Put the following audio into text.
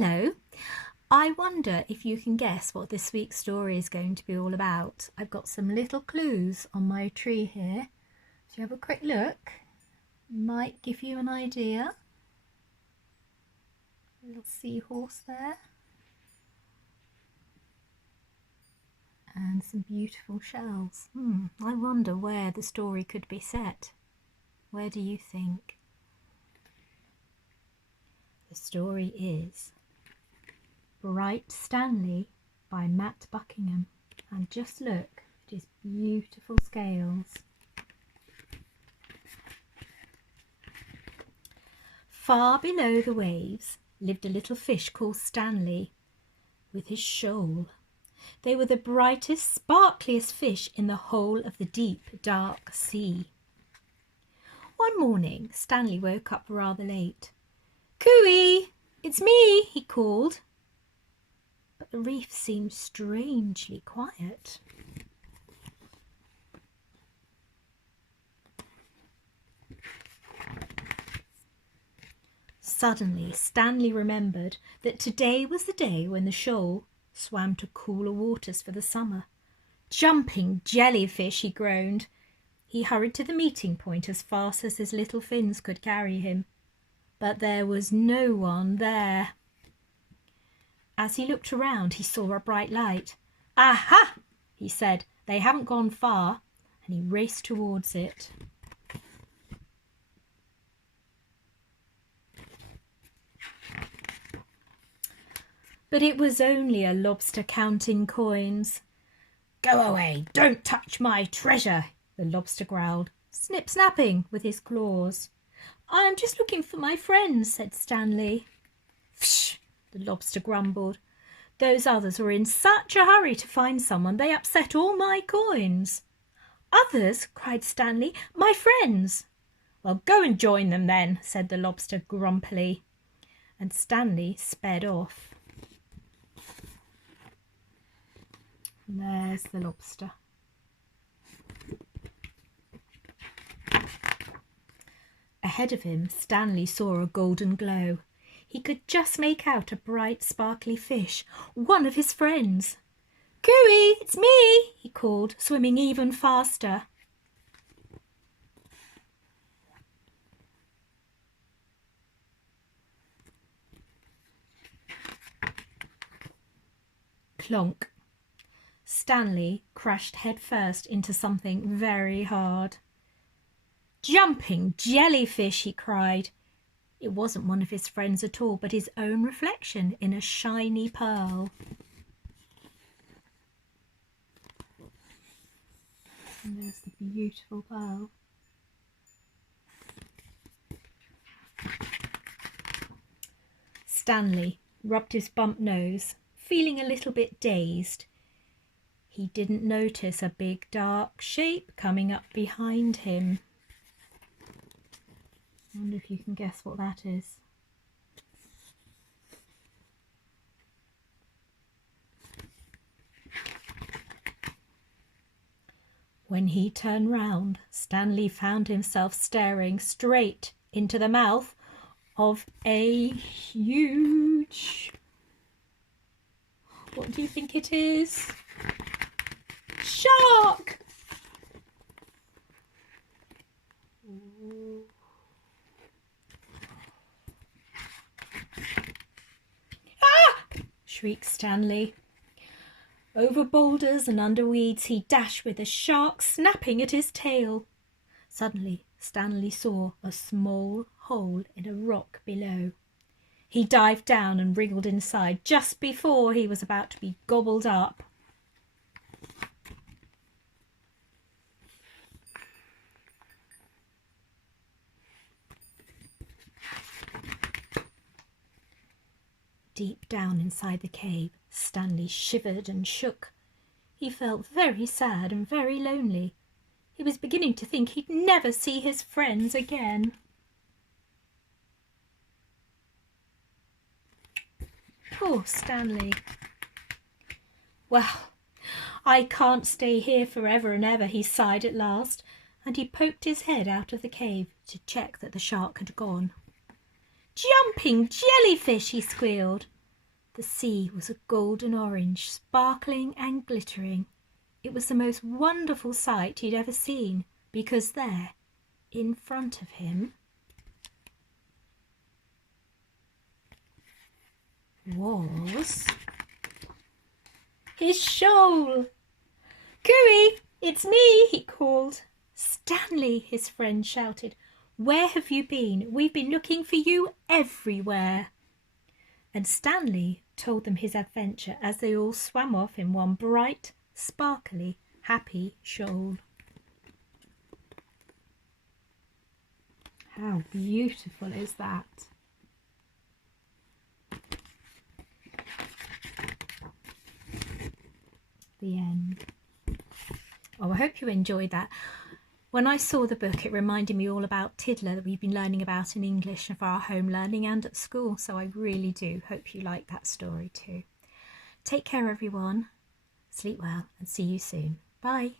Hello. I wonder if you can guess what this week's story is going to be all about. I've got some little clues on my tree here. So you have a quick look. Might give you an idea. A little seahorse there. And some beautiful shells. I wonder where the story could be set. Where do you think? The story is Bright Stanley by Matt Buckingham. And just look at his beautiful scales. Far below the waves lived a little fish called Stanley with his shoal. They were the brightest, sparkliest fish in the whole of the deep, dark sea. One morning, Stanley woke up rather late. "Cooey, it's me," he called. But the reef seemed strangely quiet. Suddenly, Stanley remembered that today was the day when the shoal swam to cooler waters for the summer. "Jumping jellyfish," he groaned. He hurried to the meeting point as fast as his little fins could carry him. But there was no one there. As he looked around, he saw a bright light. "Aha!" he said. "They haven't gone far," and he raced towards it. But it was only a lobster counting coins. "Go away, don't touch my treasure," the lobster growled, snip-snapping with his claws. "I'm just looking for my friends," said Stanley. "Psh!" the lobster grumbled. "Those others were in such a hurry to find someone they upset all my coins." "Others?" cried Stanley. "My friends!" "Well, go and join them then," said the lobster grumpily. And Stanley sped off. And there's the lobster. Ahead of him, Stanley saw a golden glow. He could just make out a bright, sparkly fish, one of his friends. "Cooey, it's me," he called, swimming even faster. Clonk. Stanley crashed headfirst into something very hard. "Jumping jellyfish," he cried. It wasn't one of his friends at all, but his own reflection in a shiny pearl. And there's the beautiful pearl. Stanley rubbed his bump nose, feeling a little bit dazed. He didn't notice a big dark shape coming up behind him. I wonder if you can guess what that is. When he turned round, Stanley found himself staring straight into the mouth of a huge... What do you think it is? Shark! "Ah!" shrieked Stanley. Over boulders and under weeds he dashed with a shark snapping at his tail. Suddenly, Stanley saw a small hole in a rock below. He dived down and wriggled inside just before he was about to be gobbled up. Deep down inside the cave, Stanley shivered and shook. He felt very sad and very lonely. He was beginning to think he'd never see his friends again. Poor Stanley. "Well, I can't stay here forever and ever," he sighed at last, and he poked his head out of the cave to check that the shark had gone. "Jumping jellyfish!" he squealed. The sea was a golden orange, sparkling and glittering. It was the most wonderful sight he'd ever seen, because there, in front of him, was his shoal. "Cooey, it's me," he called. "Stanley," his friend shouted. "Where have you been? We've been looking for you everywhere." And Stanley told them his adventure as they all swam off in one bright, sparkly, happy shoal. How beautiful is that? The end. Oh, I hope you enjoyed that. When I saw the book, it reminded me all about Tiddler that we've been learning about in English for our home learning and at school. So I really do hope you like that story too. Take care, everyone. Sleep well and see you soon. Bye.